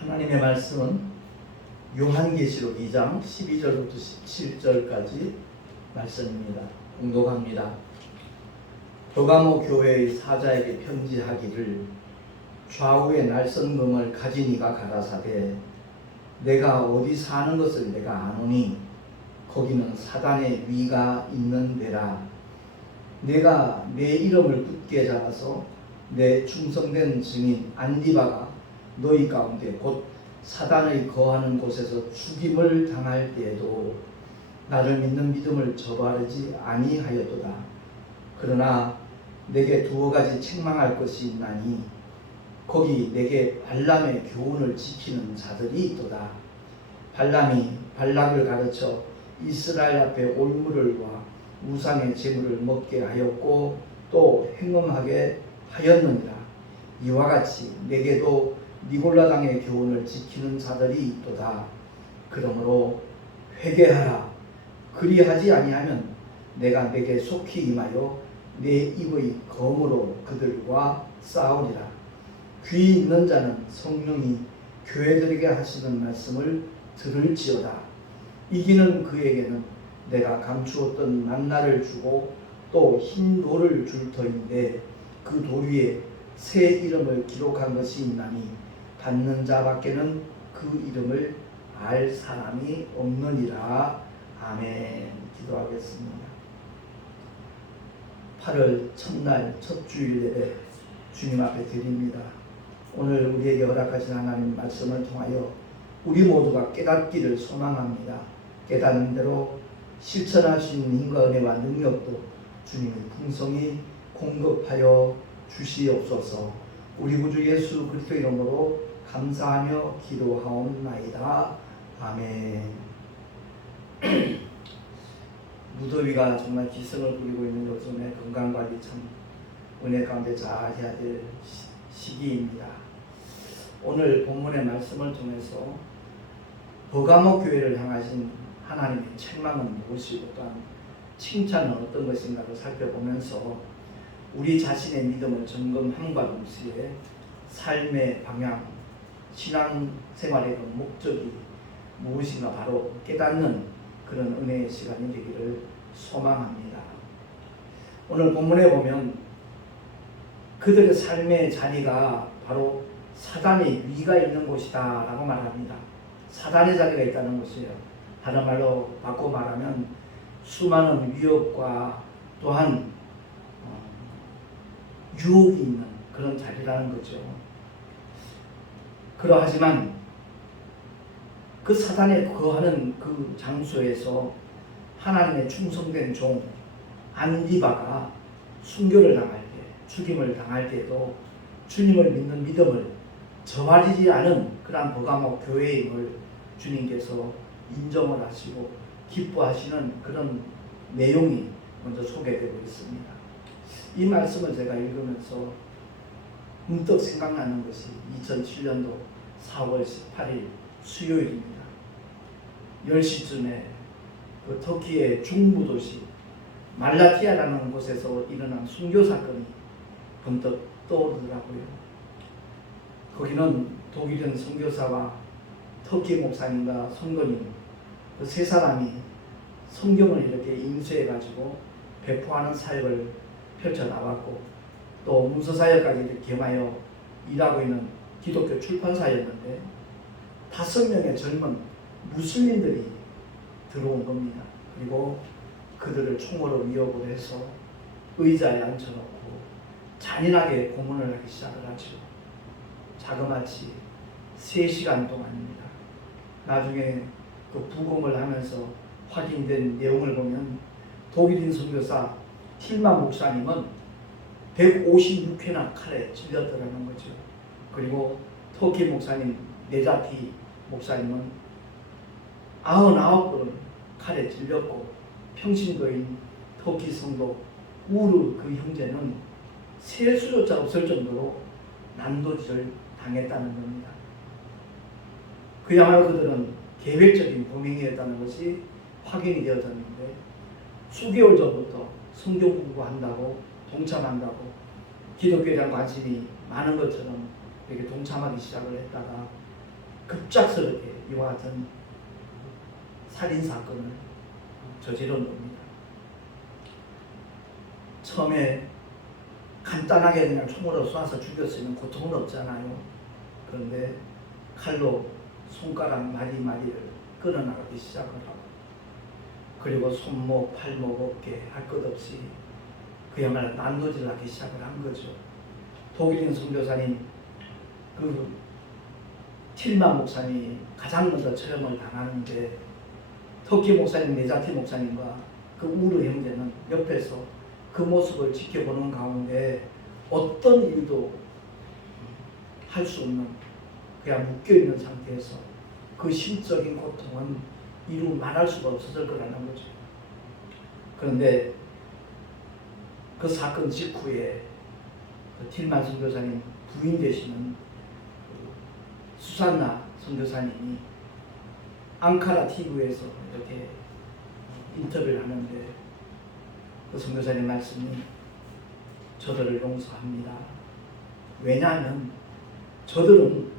하나님의 말씀은 요한계시록 2장 12절부터 17절까지 말씀입니다. 공독합니다. 버가모 교회의 사자에게 편지하기를 좌우에 날선금을 가진 이가 가라사대 내가 어디 사는 것을 내가 아노니 거기는 사단의 위가 있는 데라. 내가 내 이름을 굳게 잡아서 내 충성된 증인 안디바가 너희 가운데 곧 사단의 거하는 곳에서 죽임을 당할 때에도 나를 믿는 믿음을 저버리지 아니하였도다. 그러나 내게 두어 가지 책망할 것이 있나니 거기 내게 발람의 교훈을 지키는 자들이 있도다. 발람이 발락을 가르쳐 이스라엘 앞에 올무를과 우상의 제물을 먹게 하였고 또 행음하게 하였느니라. 이와 같이 내게도 니골라당의 교훈을 지키는 자들이 있도다. 그러므로 회개하라. 그리하지 아니하면 내가 내게 속히 임하여 내 입의 검으로 그들과 싸우리라. 귀 있는 자는 성령이 교회들에게 하시는 말씀을 들을지어다. 이기는 그에게는 내가 감추었던 만나를 주고 또 흰 돌을 줄 터인데 그 돌 위에 새 이름을 기록한 것이 있나니 받는 자밖에는 그 이름을 알 사람이 없느니라. 아멘. 기도하겠습니다. 8월 첫날 첫 주일 예배 주님 앞에 드립니다. 오늘 우리에게 허락하신 하나님 말씀을 통하여 우리 모두가 깨닫기를 소망합니다. 깨닫는 대로 실천할 수 있는 힘과 은혜와 능력도 주님이 풍성히 공급하여 주시옵소서. 우리 구주 예수 그리스도 이름으로 감사하며 기도하옵나이다. 아멘. 무더위가 정말 기승을 부리고 있는 요즘에 건강관리 참 은혜 가운데 잘 해야 될 시기입니다. 오늘 본문의 말씀을 통해서 버가모 교회를 향하신 하나님의 책망은 무엇이고 또한 칭찬은 어떤 것인가를 살펴보면서 우리 자신의 믿음을 점검함과 동시에 삶의 방향, 신앙생활의 그 목적이 무엇인가 바로 깨닫는 그런 은혜의 시간이 되기를 소망합니다. 오늘 본문에 보면 그들의 삶의 자리가 바로 사단의 위가 있는 곳이다 라고 말합니다. 사단의 자리가 있다는 것이에요. 다른 말로 바꿔 말하면 수많은 위협과 또한 유혹이 있는 그런 자리라는 거죠. 그러하지만 그 사단에 거하는 그 장소에서 하나님의 충성된 종 안디바가 순교를 당할 때, 죽임을 당할 때도 주님을 믿는 믿음을 저버리지 않은 그러한 버가모 교회임을 주님께서 인정을 하시고 기뻐하시는 그런 내용이 먼저 소개되고 있습니다. 이 말씀을 제가 읽으면서 문득 생각나는 것이 2007년도 4월 18일 수요일입니다. 10시쯤에 그 터키의 중부 도시 말라티아라는 곳에서 일어난 순교 사건이 번뜩 떠오르더라고요. 거기는 독일인 선교사와 터키 목사님과 선교님 그 세 사람이 성경을 이렇게 인쇄해 가지고 배포하는 사역을 펼쳐 나왔고 또 문서 사역까지 이렇게 겸하여 일하고 있는 기독교 출판사였는데 5명의 젊은 무슬림들이 들어온 겁니다. 그리고 그들을 총으로 위협을 해서 의자에 앉혀놓고 잔인하게 고문을 하기 시작을 하죠. 자그마치 3시간 동안입니다. 나중에 그 부검을 하면서 확인된 내용을 보면 독일인 선교사 틸만 목사님은 156회나 칼에 찔렸더라는 거죠. 그리고 터키 목사님 네자티 목사님은 99번을 칼에 찔렸고 평신도인 터키 성도 우르 그 형제는 셀 수조차 없을 정도로 난도질을 당했다는 겁니다. 그야말로 그들은 계획적인 범행이었다는 것이 확인이 되어졌는데 수개월 전부터 성경 공부한다고 동참한다고 기독교에 대한 관심이 많은 것처럼 이렇게 동참하기 시작을 했다가 급작스럽게 이와 같은 살인사건을 저지른 겁니다. 처음에 간단하게 그냥 총으로 쏴서 죽였으면 고통은 없잖아요. 그런데 칼로 손가락 마디마디를 끊어나가기 시작을 하고, 그리고 손목, 팔목, 어깨 할 것 없이 그야말로 난도질하기 시작을 한 거죠. 독일인 선교사님 그 틸만 목사님이 가장 먼저 처형을 당하는데, 터키 목사님 네자티 목사님과 그 우르 형제는 옆에서 그 모습을 지켜보는 가운데 어떤 일도 할 수 없는, 그냥 묶여있는 상태에서 그 심적인 고통은 이루 말할 수가 없었을 거라는 거죠. 그런데 그 사건 직후에 그 틸만 선교사님 부인 되시는 수산나 선교사님이 앙카라 TV에서 이렇게 인터뷰를 하는데, 그 선교사님 말씀이 저들을 용서합니다. 왜냐하면 저들은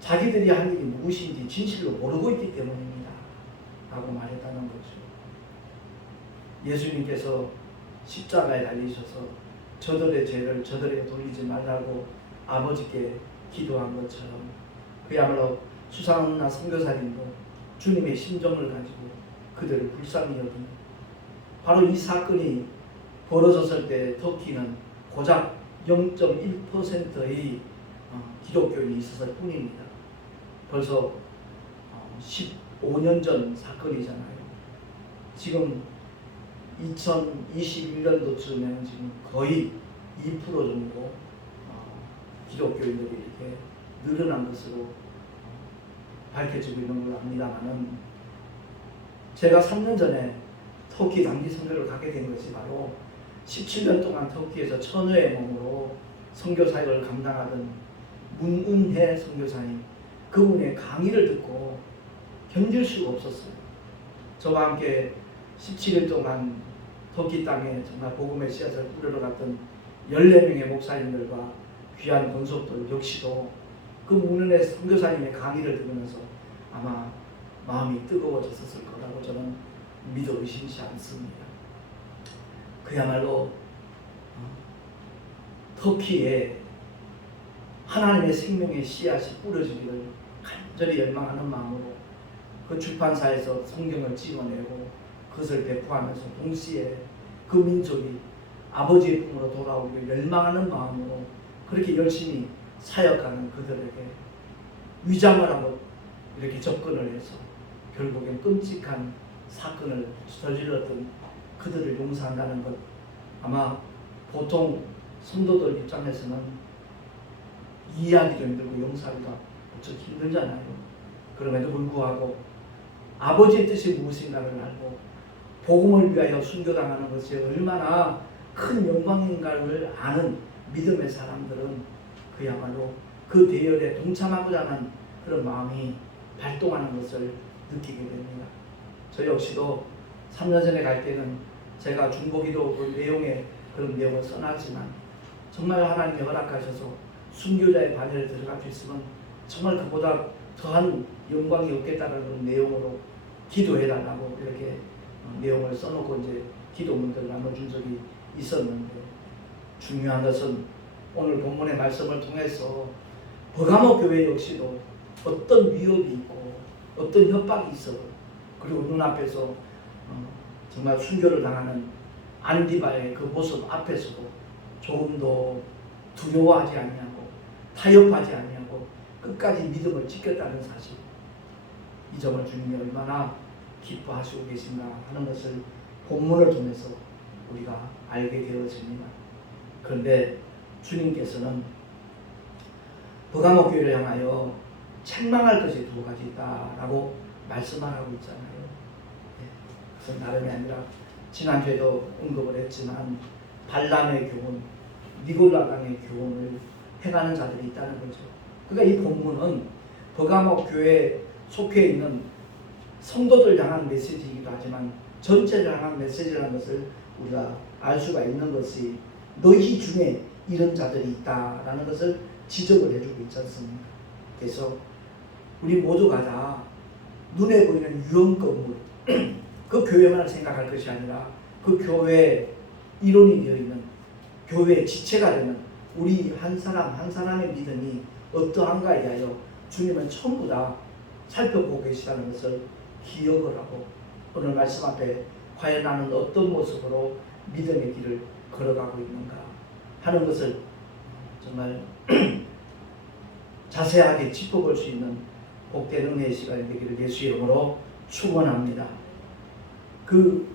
자기들이 한 일이 무엇인지 진실로 모르고 있기 때문입니다 라고 말했다는 거죠. 예수님께서 십자가에 달리셔서 저들의 죄를 저들에게 돌리지 말라고 아버지께 기도한 것처럼, 그야말로 수산나 선교사님도 주님의 심정을 가지고 그들을 불쌍히 여기니, 바로 이 사건이 벌어졌을 때 터키는 고작 0.1%의 기독교인이 있었을 뿐입니다. 벌써 15년 전 사건이잖아요. 지금 2021년도쯤에는 지금 거의 2% 정도 기독교인들이 이렇게 늘어난 것으로 밝혀지고 있는 걸 압니다만은, 제가 3년 전에 터키 단기 선교를 가게 된 것이 바로 17년 동안 터키에서 천여의 몸으로 선교 사역을 감당하던 문은혜 선교사님, 그분의 강의를 듣고 견딜 수가 없었어요. 저와 함께 17일 동안 터키 땅에 정말 복음의 씨앗을 뿌리러 갔던 14명의 목사님들과 귀한 권속들 역시도 그 문은혜 선교사님의 강의를 들으면서 아마 마음이 뜨거워졌을 거라고 저는 믿어 의심치 않습니다. 그야말로 터키에 하나님의 생명의 씨앗이 뿌려지기를 간절히 열망하는 마음으로 그 출판사에서 성경을 찍어내고 그것을 배포하면서 동시에 그 민족이 아버지의 품으로 돌아오길 열망하는 마음으로 그렇게 열심히 사역하는 그들에게 위장을 하고 이렇게 접근을 해서 결국엔 끔찍한 사건을 저질렀던 그들을 용서한다는 것, 아마 보통 성도들 입장에서는 이해하기도 힘들고 용서하기가 무척 힘들잖아요. 그럼에도 불구하고 아버지의 뜻이 무엇인가를 알고 복음을 위하여 순교당하는 것이 얼마나 큰 영광인가를 아는 믿음의 사람들은 그야말로 그 대열에 동참하고자 하는 그런 마음이 발동하는 것을 느끼게 됩니다. 저 역시도 3년 전에 갈 때는 제가 중보기도 그 내용에 그런 내용을 써놨지만, 정말 하나님이 허락하셔서 순교자의 반열에 들어갈 수 있으면 정말 그보다 더한 영광이 없겠다는 내용으로 기도해달라고 이렇게 내용을 써놓고 이제 기도문들을 나눠준 적이 있었는데, 중요한 것은 오늘 본문의 말씀을 통해서 버가모 교회 역시도 어떤 위협이 있고 어떤 협박이 있어, 그리고 눈앞에서 정말 순교를 당하는 안디바의 그 모습 앞에서도 조금도 두려워하지 아니하고 타협하지 아니하고 끝까지 믿음을 지켰다는 사실, 이 점을 주님이 얼마나 기뻐하시고 계신가 하는 것을 본문을 통해서 우리가 알게 되어집니다. 그런데 주님께서는 버가모 교회를 향하여 책망할 것이 두 가지 있다라고 말씀하고 있잖아요. 그것은 다름이 아니라 지난주에도 언급을 했지만 발람의 교훈, 니골라강의 교훈을 행하는 자들이 있다는 거죠. 그러니까 이 본문은 버가모 교회에 속해 있는 성도들 향한 메시지이기도 하지만 전체를 향한 메시지라는 것을 우리가 알 수가 있는 것이, 너희 중에 이런 자들이 있다라는 것을 지적을 해주고 있지 않습니까? 그래서 우리 모두가 다 눈에 보이는 유형 건물 그 교회만을 생각할 것이 아니라 그 교회의 일원이 되어 있는 교회의 지체가 되는 우리 한 사람 한 사람의 믿음이 어떠한가에 대하여 주님은 전부 다 살펴보고 계시다는 것을 기억을 하고 오늘 말씀 앞에 과연 나는 어떤 모습으로 믿음의 길을 걸어가고 있는가 하는 것을 정말 자세하게 짚어볼 수 있는 복된 은혜의 시간이 되기를 예수의 이름으로 축원합니다. 그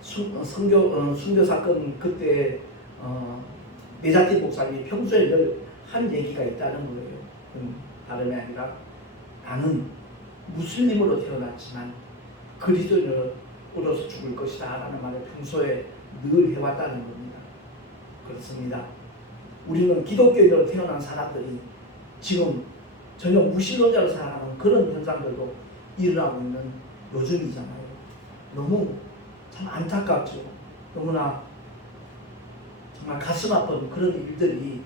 순교 사건 그때 메자티 목사님이 평소에 늘 한 얘기가 있다는 거예요. 다름이 아니라 나는 무슬림으로 태어났지만 그리스도인으로서 죽을 것이다 라는 말을 평소에 늘 해왔다는 겁니다. 그렇습니다. 우리는 기독교인으로 태어난 사람들이 지금 전혀 무신론자로 살아가는 그런 현상들도 일어나고 있는 요즘이잖아요. 너무 참 안타깝죠. 너무나 정말 가슴 아픈 그런 일들이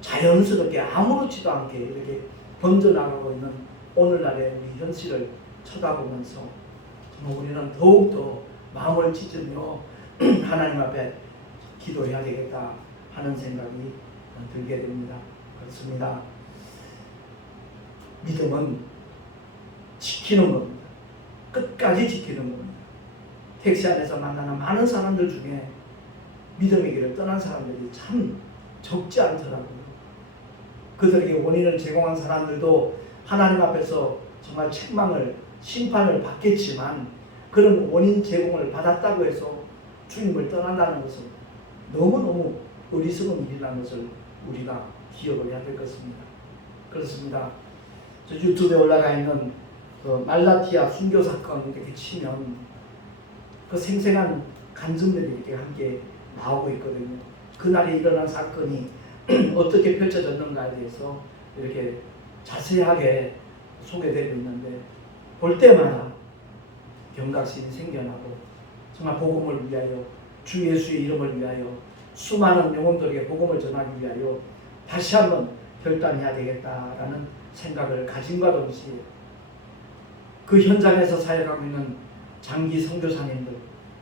자연스럽게 아무렇지도 않게 이렇게 번져나가고 있는 오늘날의 우리 현실을 쳐다보면서 정말 우리는 더욱더 마음을 찢으며 하나님 앞에 기도해야 되겠다 하는 생각이 들게 됩니다. 그렇습니다. 믿음은 지키는 겁니다. 끝까지 지키는 겁니다. 택시 안에서 만나는 많은 사람들 중에 믿음의 길을 떠난 사람들이 참 적지 않더라고요. 그들에게 원인을 제공한 사람들도 하나님 앞에서 정말 책망을 심판을 받겠지만 그런 원인 제공을 받았다고 해서 주님을 떠난다는 것은 너무너무 어리석은 일이라는 것을 우리가 기억을 해야 될 것입니다. 그렇습니다. 저 유튜브에 올라가 있는 그 말라티아 순교 사건 이렇게 치면 그 생생한 간증들이 이렇게 함께 나오고 있거든요. 그날에 일어난 사건이 어떻게 펼쳐졌는가에 대해서 이렇게 자세하게 소개되고 있는데 볼 때마다 경각심이 생겨나고 정말 복음을 위하여 주 예수의 이름을 위하여 수많은 영혼들에게 복음을 전하기 위하여 다시 한번 결단해야 되겠다라는 생각을 가짐과 동시에 그 현장에서 사역하고 있는 장기 선교사님들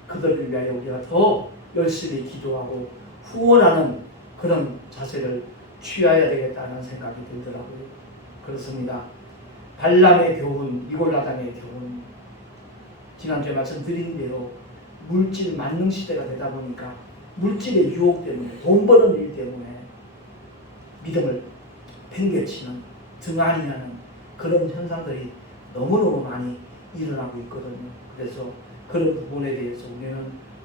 그들을 위하여 우리가 더 열심히 기도하고 후원하는 그런 자세를 취해야 되겠다는 생각이 들더라고요. 그렇습니다. 발람의 교훈, 니골라당의 교훈 지난주에 말씀드린 대로 물질 만능 시대가 되다 보니까 물질의 유혹 때문에 돈 버는 일 때문에 믿음을 팽개치는 등한히하는 그런 현상들이 너무너무 많이 일어나고 있거든요. 그래서 그런 부분에 대해서 우리는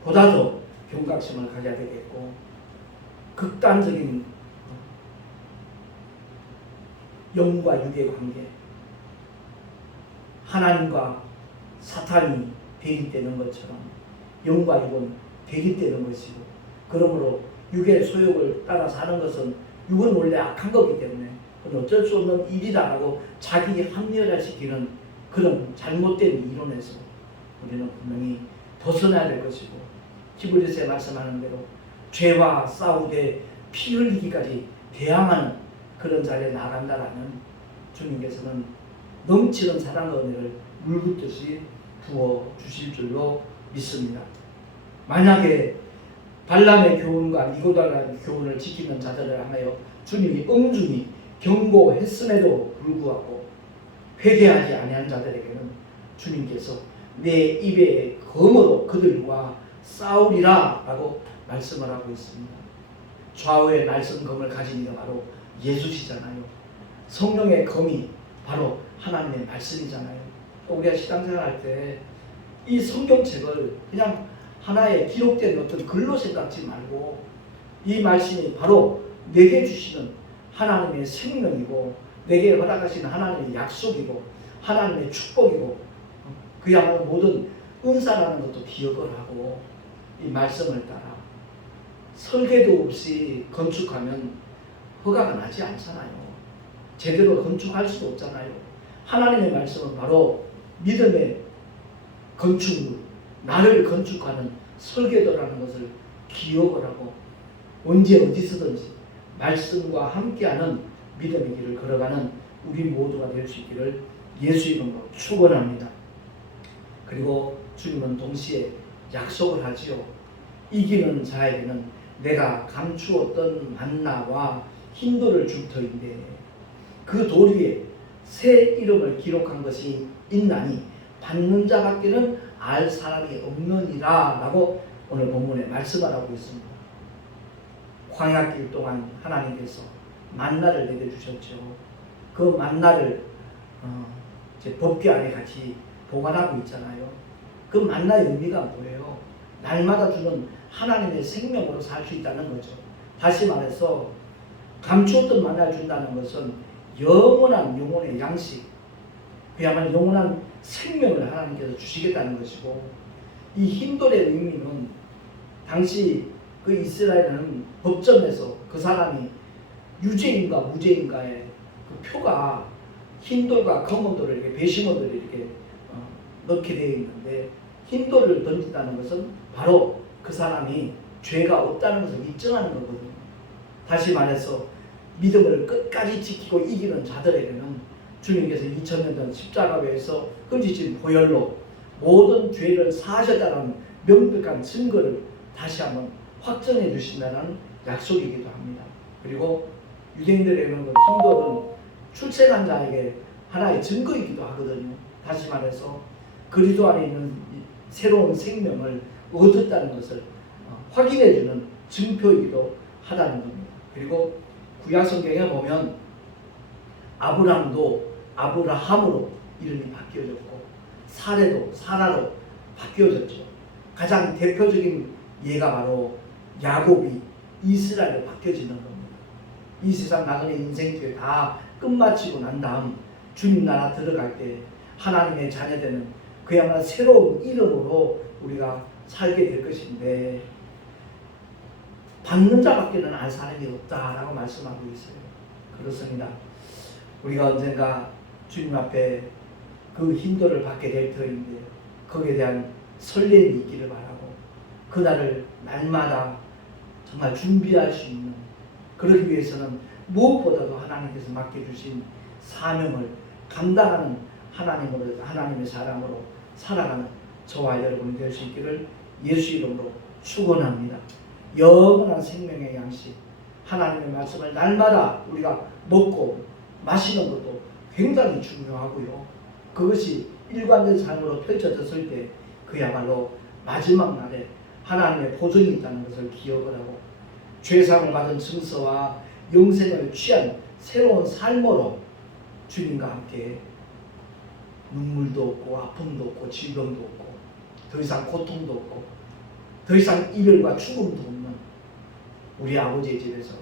보다 더 경각심을 가져야 되겠고 극단적인 영과 육의 관계 하나님과 사탄이 대립되는 것처럼 영과 육은 대립되는 것이고 그러므로 육의 소욕을 따라 사는 것은 육은 원래 악한 거기 때문에 그건 어쩔 수 없는 일이다라고 자기 합리화시키는 그런 잘못된 이론에서 우리는 분명히 벗어나야 될 것이고 히브리서에 말씀하는 대로 죄와 싸우되 피 흘리기까지 대항하는 그런 자리에 나간다라는 주님께서는 넘치는 사랑의 은혜를 물붓듯이 부어주실 줄로 믿습니다. 만약에 발람의 교훈과 니고달라의 교훈을 지키는 자들을 향하여 주님이 엄중히 경고했음에도 불구하고 회개하지 아니한 자들에게는 주님께서 내 입의 검으로 그들과 싸우리라 라고 말씀을 하고 있습니다. 좌우의 말씀검을 가진 이가 바로 예수시잖아요. 성령의 검이 바로 하나님의 말씀이잖아요. 우리가 신앙생활 할 때 이 성경책을 그냥 하나의 기록된 어떤 글로 생각지 말고 이 말씀이 바로 내게 주시는 하나님의 생명이고 내게 허락하신 하나님의 약속이고 하나님의 축복이고 그야말로 모든 은사라는 것도 기억을 하고 이 말씀을 따라 설계도 없이 건축하면 허가가 나지 않잖아요. 제대로 건축할 수도 없잖아요. 하나님의 말씀은 바로 믿음의 건축물, 나를 건축하는 설계도라는 것을 기억을 하고 언제 어디서든지 말씀과 함께하는 믿음의 길을 걸어가는 우리 모두가 될 수 있기를 예수 이름으로 축원합니다. 그리고 주님은 동시에 약속을 하지요. 이기는 자에게는 내가 감추었던 만나와 흰돌을 줄 터인데 그 돌 위에 새 이름을 기록한 것이 있나니 받는 자밖에는 알 사람이 없느니라 라고 오늘 본문에 말씀하고 있습니다. 광야길 동안 하나님께서 만나를 내려주셨죠. 그 만나를 이제 법궤 안에 같이 보관하고 있잖아요. 그 만나의 의미가 뭐예요? 날마다 주는 하나님의 생명으로 살 수 있다는 거죠. 다시 말해서 감추었던 만나를 준다는 것은 영원한 영혼의 양식, 그야말로 영원한 생명을 하나님께서 주시겠다는 것이고, 이 흰돌의 의미는 당시 그 이스라엘은 법정에서 그 사람이 유죄인가 무죄인가의 그 표가 흰돌과 검은돌을 이렇게 배심원들을 이렇게 넣게 되어 있는데, 흰돌을 던진다는 것은 바로 그 사람이 죄가 없다는 것을 입증하는 거거든요. 다시 말해서 믿음을 끝까지 지키고 이기는 자들에게는 주님께서 2000년 전 십자가에서 흘리신 보혈로 모든 죄를 사하셨다는 명백한 증거를 다시 한번 확정해 주신다는 약속이기도 합니다. 그리고 유대인들에게는 그 흰돌은 출생한 자에게 하나의 증거이기도 하거든요. 다시 말해서 그리스도 안에 있는 새로운 생명을 얻었다는 것을 확인해주는 증표이기도 하다는 겁니다. 그리고 구약 성경에 보면 아브람도 아브라함으로 이름이 바뀌어졌고 사레도 사라로 바뀌어졌죠. 가장 대표적인 예가 바로 야곱이 이스라엘로 바뀌어지는 겁니다. 이 세상 나그네 인생길에 다 끝마치고 난 다음 주님 나라 들어갈 때 하나님의 자녀되는 그야말로 새로운 이름으로 우리가 살게 될 것인데, 받는 자밖에는 알 사람이 없다라고 말씀하고 있어요. 그렇습니다. 우리가 언젠가 주님 앞에 그 흰돌을 받게 될 터인데 거기에 대한 설렘이 있기를 바라고, 그날을 날마다 정말 준비할 수 있는, 그러기 위해서는 무엇보다도 하나님께서 맡겨주신 사명을 감당하는 하나님의 사람으로 살아가는 저와 여러분이 될 수 있기를 예수 이름으로 축원합니다. 영원한 생명의 양식, 하나님의 말씀을 날마다 우리가 먹고 마시는 것도 굉장히 중요하고요. 그것이 일관된 삶으로 펼쳐졌을 때 그야말로 마지막 날에 하나님의 보존이 있다는 것을 기억을 하고, 죄사함을 받은 증서와 영생을 취한 새로운 삶으로 주님과 함께 눈물도 없고 아픔도 없고 질병도 없고 더 이상 고통도 없고 더 이상 이별과 죽음도 없는 우리 아버지의 집에서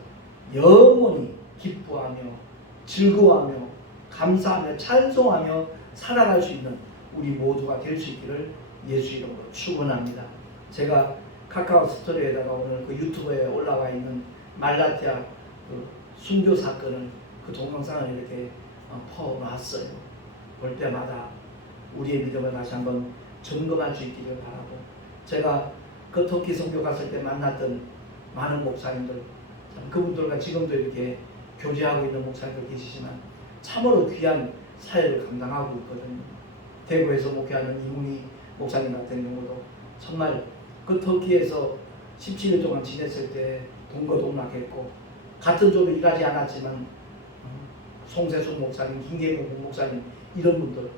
영원히 기뻐하며 즐거워하며 감사하며 찬송하며 살아갈 수 있는 우리 모두가 될 수 있기를 예수 이름으로 축원합니다. 제가 카카오 스토리에다가 오늘 그 유튜브에 올라와 있는 말라티아 그 순교 사건을, 그 동영상을 이렇게 퍼놨어요. 볼 때마다 우리의 믿음을 다시 한번 점검할 수 있기를 바라고, 제가 그 터키 선교 갔을 때 만났던 많은 목사님들, 그분들과 지금도 이렇게 교제하고 있는 목사님들 계시지만 참으로 귀한 사역을 감당하고 있거든요. 대구에서 목회하는 이문희 목사님 같은 경우도 정말 그 터키에서 17일 동안 지냈을 때 동거동락했고, 같은 조로 일하지 않았지만 송세숙 목사님, 김계봉 목사님, 이런 분들,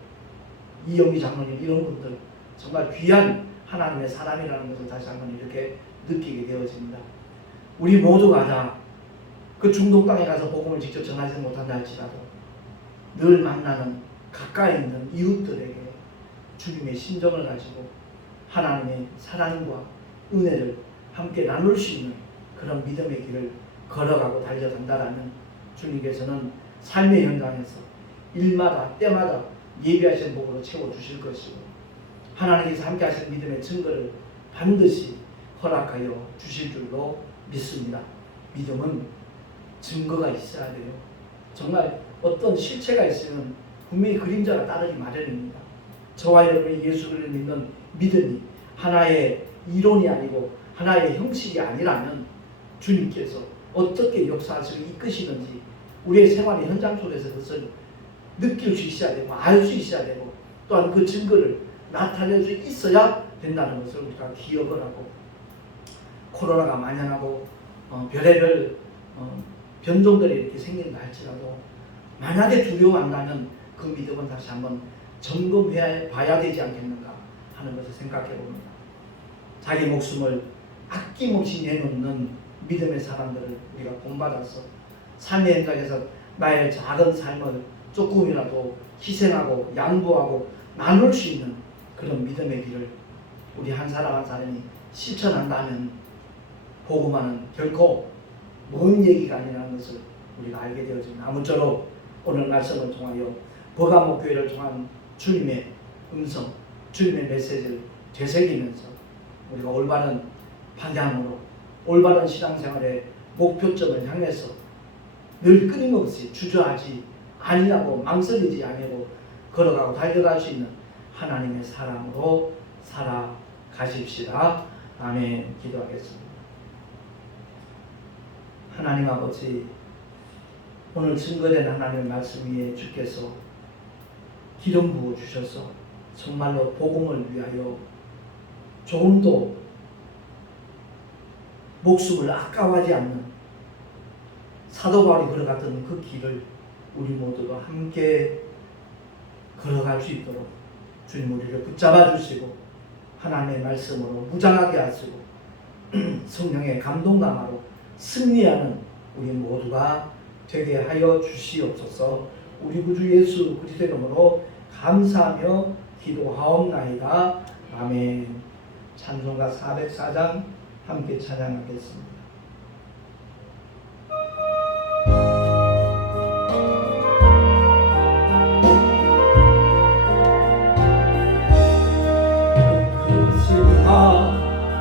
이영희 장로님, 이런 분들 정말 귀한 하나님의 사람이라는 것을 다시 한번 이렇게 느끼게 되어집니다. 우리 모두가 다 그 중동 땅에 가서 복음을 직접 전하지 못한다 할지라도 늘 만나는 가까이 있는 이웃들에게 주님의 심정을 가지고 하나님의 사랑과 은혜를 함께 나눌 수 있는 그런 믿음의 길을 걸어가고 달려간다라는, 주님께서는 삶의 현장에서 일마다 때마다 예비하신 복으로 채워주실 것이고 하나님께서 함께 하신 믿음의 증거를 반드시 허락하여 주실 줄로 믿습니다. 믿음은 증거가 있어야 돼요. 정말 어떤 실체가 있으면 분명히 그림자가 따르기 마련입니다. 저와 여러분이 예수를 믿는 믿음이 하나의 이론이 아니고 하나의 형식이 아니라면 주님께서 어떻게 역사하시고 이끄시는지 우리의 생활의 현장 속에서 그것을 느낄 수 있어야 되고 알 수 있어야 되고 또한 그 증거를 나타낼 수 있어야 된다는 것을 우리가 기억을 하고 코로나가 만연하고 별의별 변종들이 이렇게 생긴다 할지라도 만약에 두려워한다면 그 믿음은 다시 한번 점검해 봐야 되지 않겠는가 하는 것을 생각해 봅니다. 자기 목숨을 아낌없이 내놓는 믿음의 사람들을 우리가 본받아서 삶의 현장에서 나의 작은 삶을 조금이라도 희생하고 양보하고 나눌 수 있는 그런 믿음의 길을 우리 한 사람 한 사람이 실천한다면 복음화는 결코 먼 얘기가 아니라는 것을 우리가 알게 되어집니다. 아무쪼록 오늘 말씀을 통하여 버가모 교회를 통한 주님의 음성, 주님의 메시지를 되새기면서 우리가 올바른 방향으로 올바른 신앙생활의 목표점을 향해서 늘 끊임없이 주저하지 아니하고 망설이지 아니하고 걸어가고 달려갈 수 있는 하나님의 사람으로 살아가십시다. 아멘. 기도하겠습니다. 하나님 아버지, 오늘 증거된 하나님의 말씀 위에 주께서 기름 부어 주셔서 정말로 복음을 위하여 조금도 목숨을 아까워하지 않는 사도 바울이 걸어갔던 그 길을 우리 모두가 함께 걸어갈 수 있도록 주님 우리를 붙잡아 주시고 하나님의 말씀으로 무장하게 하시고 성령의 감동감화로 승리하는 우리 모두가 되게 하여 주시옵소서. 우리 구주 예수 그리스도의 이름으로 감사하며 기도하옵나이다. 아멘. 찬송가 404장 함께 찬양하겠습니다.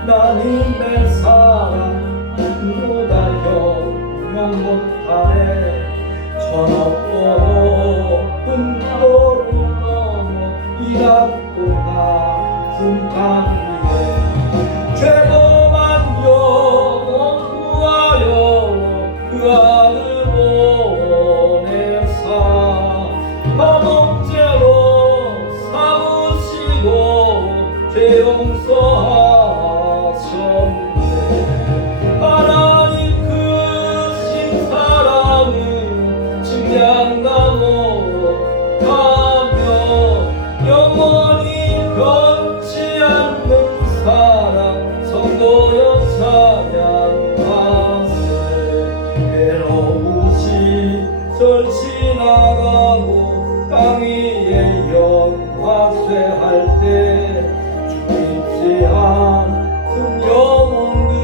하나님의 사랑 누구다 영영 못하네. 천억 높은 도를 넘어 이 낮고 낮은 땅 위에 죄범한 영혼 구하여 그 아들 보내사 화목제로 삼으시고 죄 용서하셨네. 하나님 크신 사랑은 증량나무 하며 영원히 변치 않는 사랑 성도여 찬양하세. 외로운 시절 지나가고 땅 위에 영화쇠할 때 죽지 않은 영혼들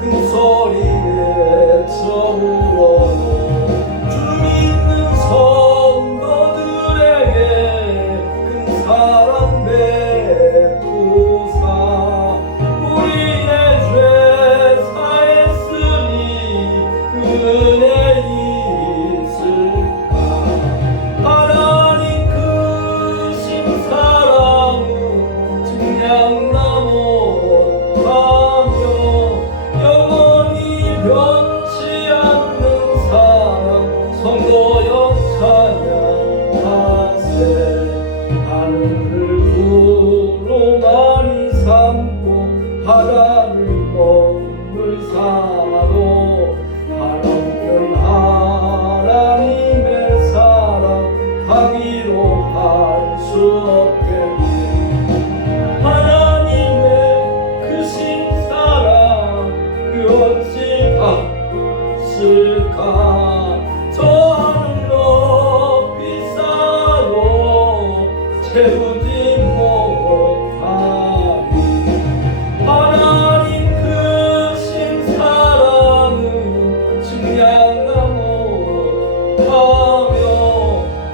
큰 소리 외쳐 울어도 주 믿는 성도들에게 큰 사랑 베푸사 우리의 죄 사했으니 그 은혜 있을까. 하나님 크신 사랑은 증량나무 하며 영원히 변치 않는 사랑 성도여 찬양하세. 하늘을 두루 많이 삼고 바다를 먹물 삼아도 한없는 하나님의 사랑 하기로 할 수 없겠네. 하나님의 크신 사랑 그 어찌 갚을까. 저 하늘 높이 쌓아도 채우지 못하리. 하나님 크신 사랑은 증량나무 하며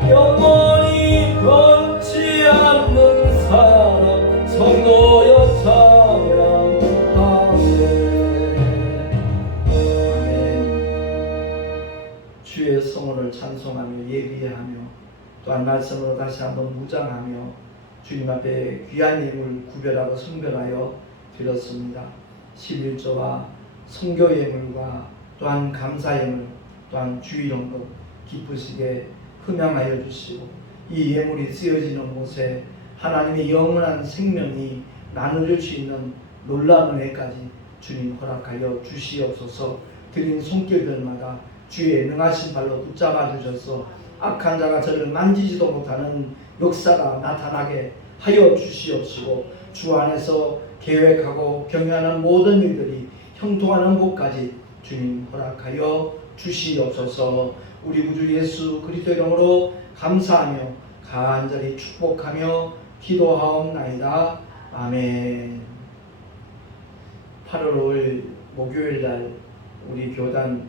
영원히 변치 않는 사랑 성도여 찬양하세. 아멘. 주의 성원을 찬송하며 예비하며 또한 말씀으로 다시 한번 무장하며 주님 앞에 귀한 예물 구별하고 성별하여 드렸습니다. 11조와 성교 예물과 또한 감사 예물 또한 주일원금 기쁘시게 흠양하여 주시고 이 예물이 쓰여지는 곳에 하나님의 영원한 생명이 나눠질 수 있는 놀라운 은혜까지 주님 허락하여 주시옵소서. 드린 손길들마다 주의 능하신 발로 붙잡아 주셔서 악한 자가 저를 만지지도 못하는 역사가 나타나게 하여 주시옵시고 주 안에서 계획하고 경영하는 모든 일들이 형통하는 곳까지 주님 허락하여 주시옵소서. 우리 구주 예수 그리스도 이름으로 감사하며 간절히 축복하며 기도하옵나이다. 아멘. 8월 5일 목요일날 우리 교단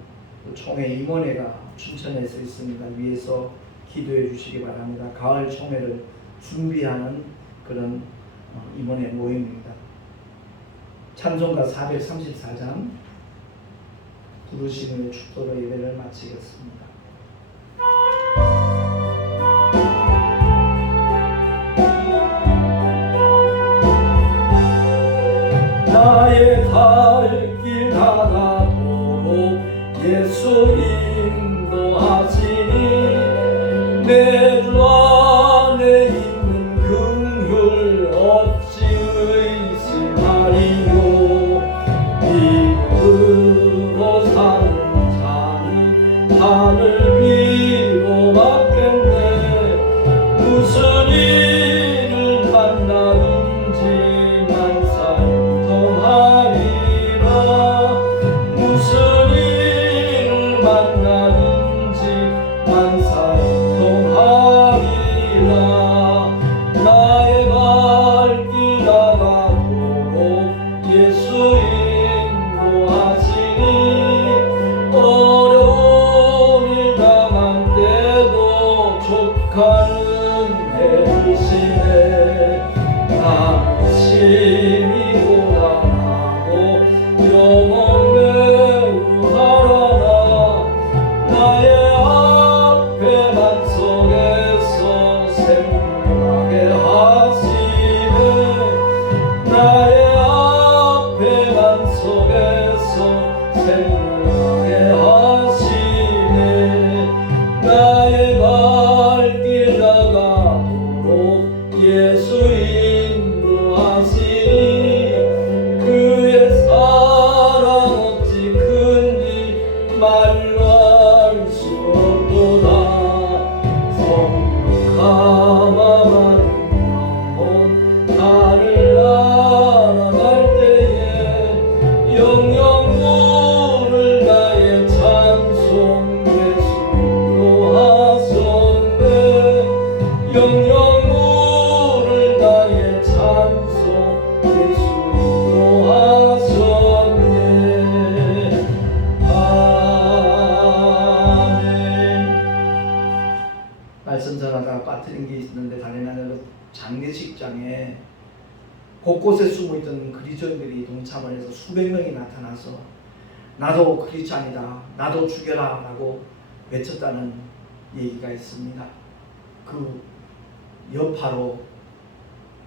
총회 임원회가 춘천에서 있습니다. 위에서 기도해 주시기 바랍니다. 가을 총회를 준비하는 그런 임원회 모임입니다. 찬송가 434장 부르심의 축도로 예배를 마치겠습니다. 나의 갈 길 나가도록 예수 인도하시니 내 주 안에 있는 긍휼 어찌 의심하리요. 믿음으로 사는 자는 하늘 위로 받겠네. 무슨 일을 만나든지 만사형통하리라. 무슨 일을 만나든지 만사형통하리라. 나의 갈 길 나가도록 예수 인도하시니 어려운 일 당한 때도 족하는 해주시네. 나는 심히 고단하고 영혼 매우 하라나 나의 앞에 반석에서 생명하게 하시네. 나의 앞에 반석에서 생명하게 하시네. 나의 갈 길 나가도록 예수 인도하시니 그의 사랑 어찌 큰지 말로 알 수 없도다. 성육하마만 영혼 나를 날아갈 때에 영영 부를 나의 찬송 예수로 하소매. 영영 부를 나의 찬송 예수로 하소매. 아멘. 말씀 전하다가 빠뜨린 게 있는데 다니는 장례식장에 곳곳에 숨어있던 그리스도인들이 동참을 해서 수백 명이 나타나서 나도 크리스찬이다, 나도 죽여라 라고 외쳤다는 얘기가 있습니다. 그 여파로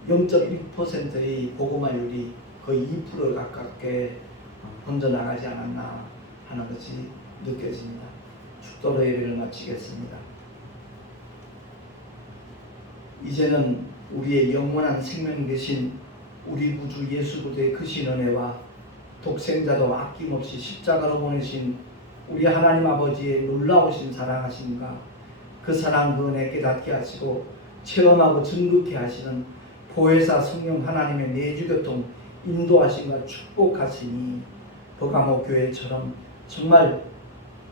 0.1%의 복음화율이 거의 2%에 가깝게 번져나가지 않았나 하는 것이 느껴집니다. 축도로 예배를 마치겠습니다. 이제는 우리의 영원한 생명 되신 우리 구주 예수 그리스도의 크신 은혜와 독생자도 아낌없이 십자가로 보내신 우리 하나님 아버지의 놀라우신 사랑하심과 그 사랑 그 은혜 깨닫게 하시고 체험하고 증거케 하시는 보혜사 성령 하나님의 내주교통 인도하심과 축복하시니 버가모 교회처럼 정말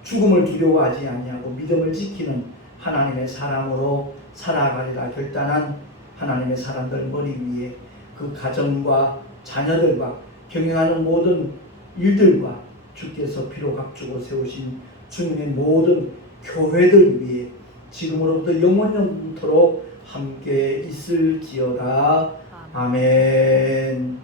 죽음을 두려워하지 아니하고 믿음을 지키는 하나님의 사람으로 살아가리라 결단한 하나님의 사람들 머리 위에 그 가정과 자녀들과 경영하는 모든 일들과 주께서 피로 값주고 세우신 주님의 모든 교회들 위에 지금으로부터 영원토록 함께 있을지어다. 아멘.